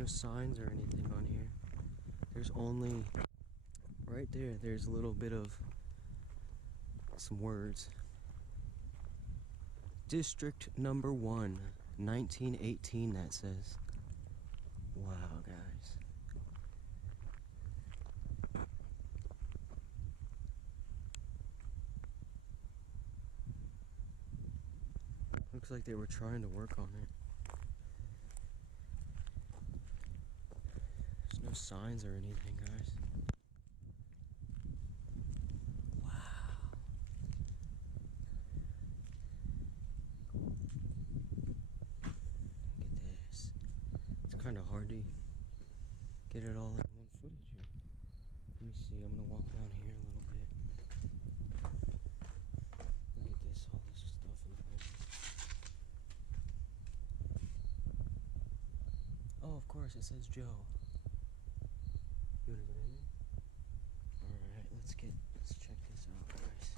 no signs or anything on here. There's only, right there, there's a little bit of some words. District number 1, 1918, that says. Wow, guys. Looks like they were trying to work on it. There's no signs or anything, guys. Wow. Look at this. It's kind of hard to get it all in one footage here. Let me see, I'm gonna walk down here a little bit. Look at this, all this stuff in the home. Oh, of course, it says Joe. You wanna go in there? Alright, let's check this out, guys.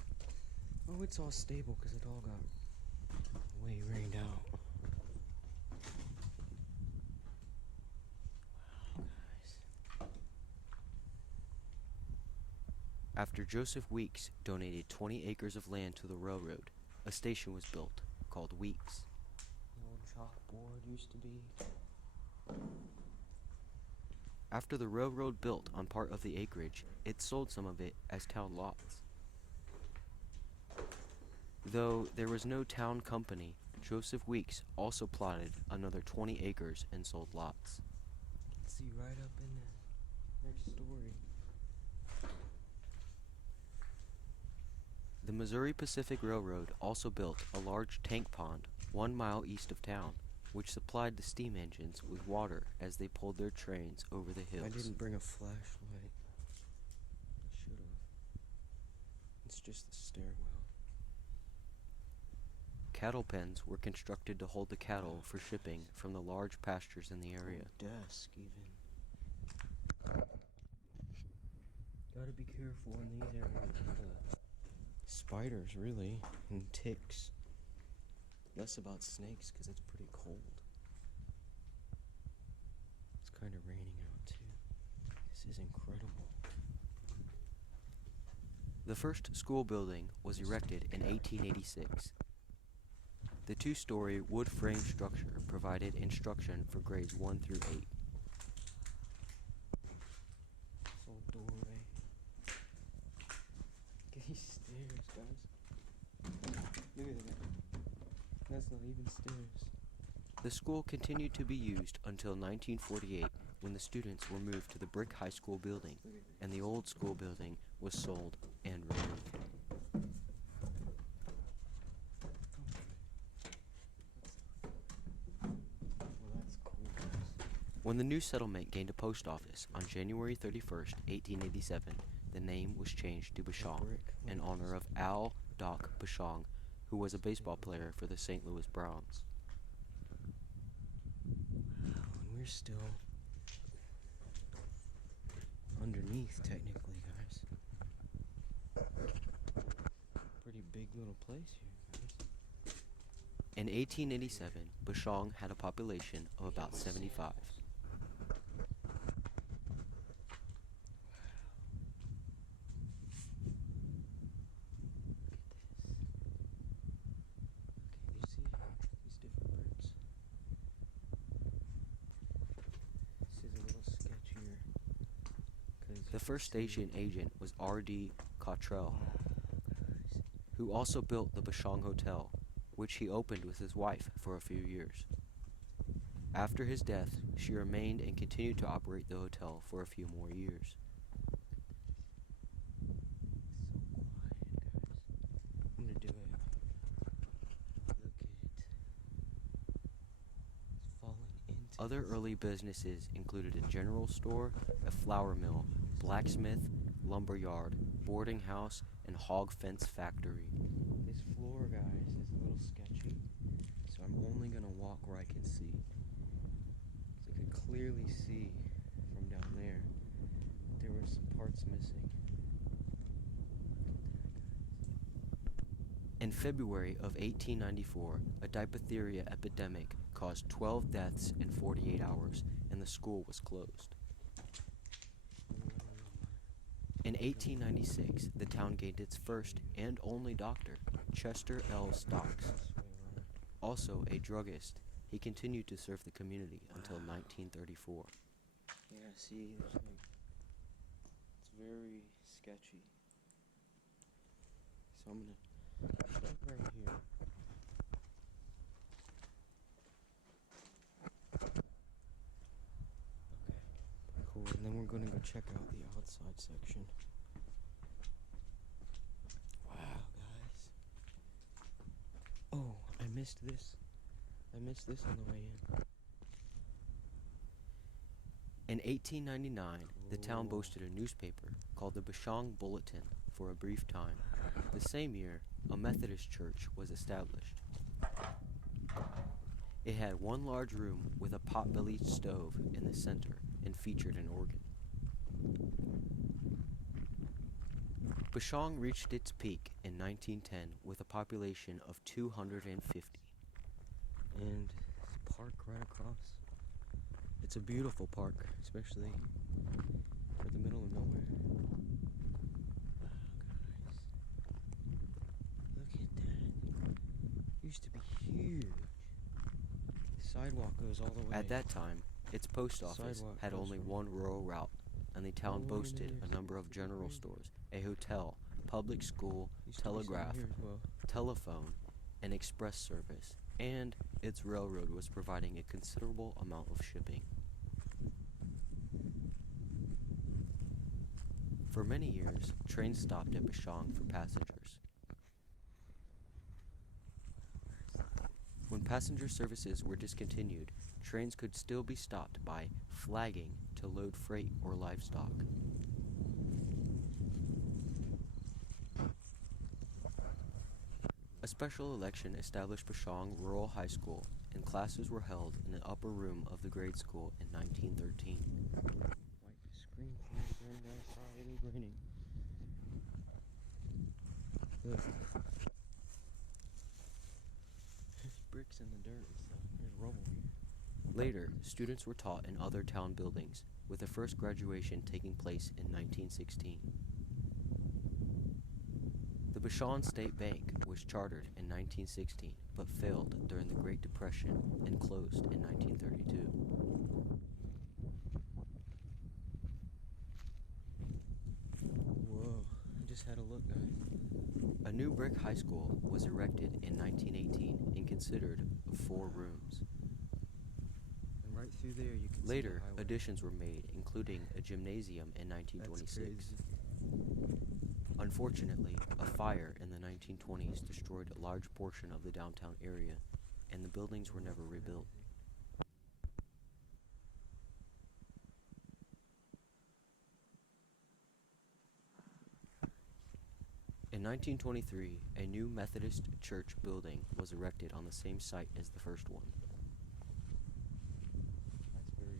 Oh, it's all stable because it all got way rained out. Wow, guys. After Joseph Weeks donated 20 acres of land to the railroad, a station was built called Weeks. The old chalkboard used to be. After the railroad built on part of the acreage, it sold some of it as town lots. Though there was no town company, Joseph Weeks also plotted another 20 acres and sold lots. You can see right up in the next story. The Missouri Pacific Railroad also built a large tank pond 1 mile east of town, which supplied the steam engines with water as they pulled their trains over the hills. I didn't bring a flashlight. I should have. It's just the stairwell. Cattle pens were constructed to hold the cattle for shipping from the large pastures in the area. Desk, even. Gotta be careful in these areas with the spiders, really, and ticks. Less about snakes because it's pretty cold. It's kind of raining out too. This is incredible. The first school building was erected in 1886. The 2-story wood frame structure provided instruction for grades 1 through 8. This old doorway. Look at these stairs, guys. Look at that. That's not even stairs. The school continued to be used until 1948, when the students were moved to the brick high school building, and the old school building was sold and removed. Well, that's cool, guys. When the new settlement gained a post office on January 31st, 1887, the name was changed to Bashong in honor of Al Doc Bashong, who was a baseball player for the St. Louis Browns. Wow, and we're still underneath, technically, guys. Pretty big little place here, guys. In 1887, Bashong had a population of about 75. The first station agent was R.D. Cottrell, who also built the Bashong Hotel, which he opened with his wife for a few years. After his death, she remained and continued to operate the hotel for a few more years. It's so quiet, guys. I'm gonna do it. Look at it. It's falling into Other early businesses included a general store, a flour mill, blacksmith, lumber yard, boarding house, and hog fence factory. This floor, guys, is a little sketchy, so I'm only gonna walk where I can see. So I could clearly see from down there that there were some parts missing. In February of 1894, a diphtheria epidemic caused 12 deaths in 48 hours, and the school was closed. In 1896, the town gained its first and only doctor, Chester L. Stocks. Also a druggist, he continued to serve the community until 1934. Yeah, see, there's like, it's very sketchy. So I'm gonna check right here. Okay, cool. And then we're gonna go check out the outside section. Wow, guys. Oh, I missed this. I missed this on the way in. In 1899, the town boasted a newspaper called the Bashong Bulletin for a brief time. The same year, a Methodist church was established. It had one large room with a pot-bellied stove in the center and featured an organ. Bashong reached its peak in 1910 with a population of 250. And there's a park right across. It's a beautiful park, especially for the middle of nowhere. Wow, guys. Look at that. Used to be huge. The sidewalk goes all the way. At that time, its post office Sidewalk had goes only from one rural route, and the all town the way to boasted there. a number of general stores, a hotel, public school, Used to be some telegraph, here as well. telephone, and express service, and its railroad was providing a considerable amount of shipping. For many years, trains stopped at Bashong for passengers. When passenger services were discontinued, trains could still be stopped by flagging to load freight or livestock. A special election established Bashong Rural High School, and classes were held in the upper room of the grade school in 1913. Wipe the screen clear again, guys. Sorry, it is raining. Look. There's bricks in the dirt and stuff. There's rubble here. Later, students were taught in other town buildings, with the first graduation taking place in 1916. The Bashong State Bank was chartered in 1916, but failed during the Great Depression and closed in 1932. Whoa, I just had a look, guys. A new brick high school was erected in 1918 and considered of 4 rooms. And right through there you can Later, see the highway. additions were made, including a gymnasium in That's 1926. crazy. Unfortunately, a fire in the 1920s destroyed a large portion of the downtown area, and the buildings were never rebuilt. In 1923, a new Methodist church building was erected on the same site as the first one. That's very cool.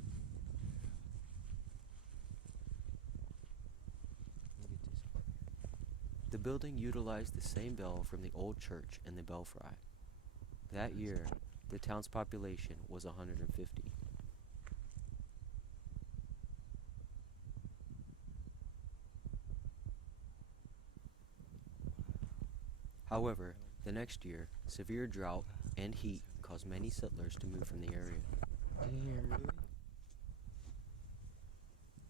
Look at this one. The building utilized the same bell from the old church and the belfry. That year, the town's population was 150. However, the next year, severe drought and heat caused many settlers to move from the area. Damn, really?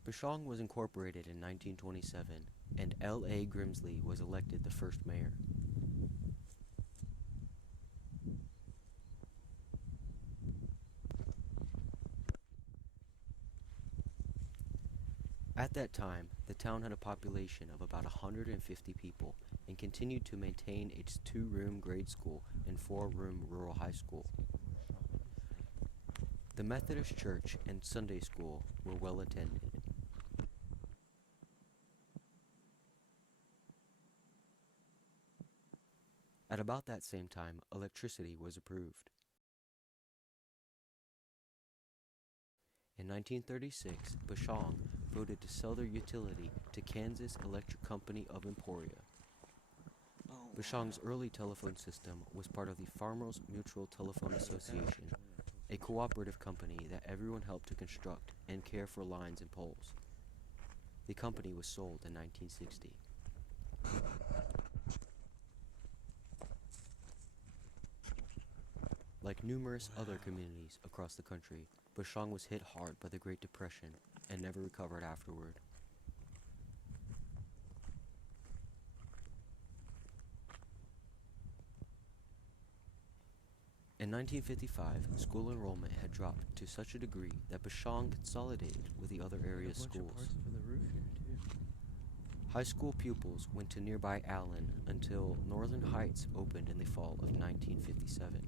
Bashong was incorporated in 1927, and L.A. Grimsley was elected the first mayor. At that time, the town had a population of about 150 people and continued to maintain its 2-room grade school and 4-room rural high school. The Methodist church and Sunday school were well attended. At about that same time, electricity was approved. In 1936, Bashong voted to sell their utility to Kansas Electric Company of Emporia. Oh Bashang's early telephone system was part of the Farmers Mutual Telephone Association, a cooperative company that everyone helped to construct and care for lines and poles. The company was sold in 1960. Like numerous other communities across the country, Bashang was hit hard by the Great Depression and never recovered afterward. In 1955, school enrollment had dropped to such a degree that Bashang consolidated with the other area's schools. High school pupils went to nearby Allen until Northern Heights opened in the fall of 1957,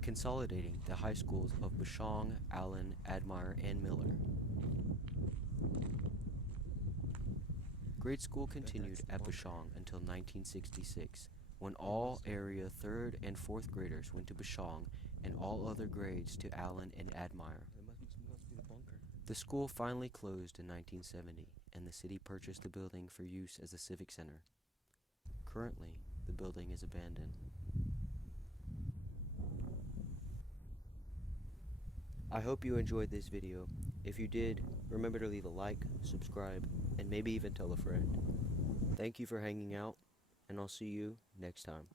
consolidating the high schools of Bashang, Allen, Admire, and Miller. Grade school continued at Bashang until 1966, when all area 3rd and 4th graders went to Bashang and all other grades to Allen and Admire. The school finally closed in 1970, and the city purchased the building for use as a civic center. Currently, the building is abandoned. I hope you enjoyed this video. If you did, remember to leave a like, subscribe, and maybe even tell a friend. Thank you for hanging out, and I'll see you next time.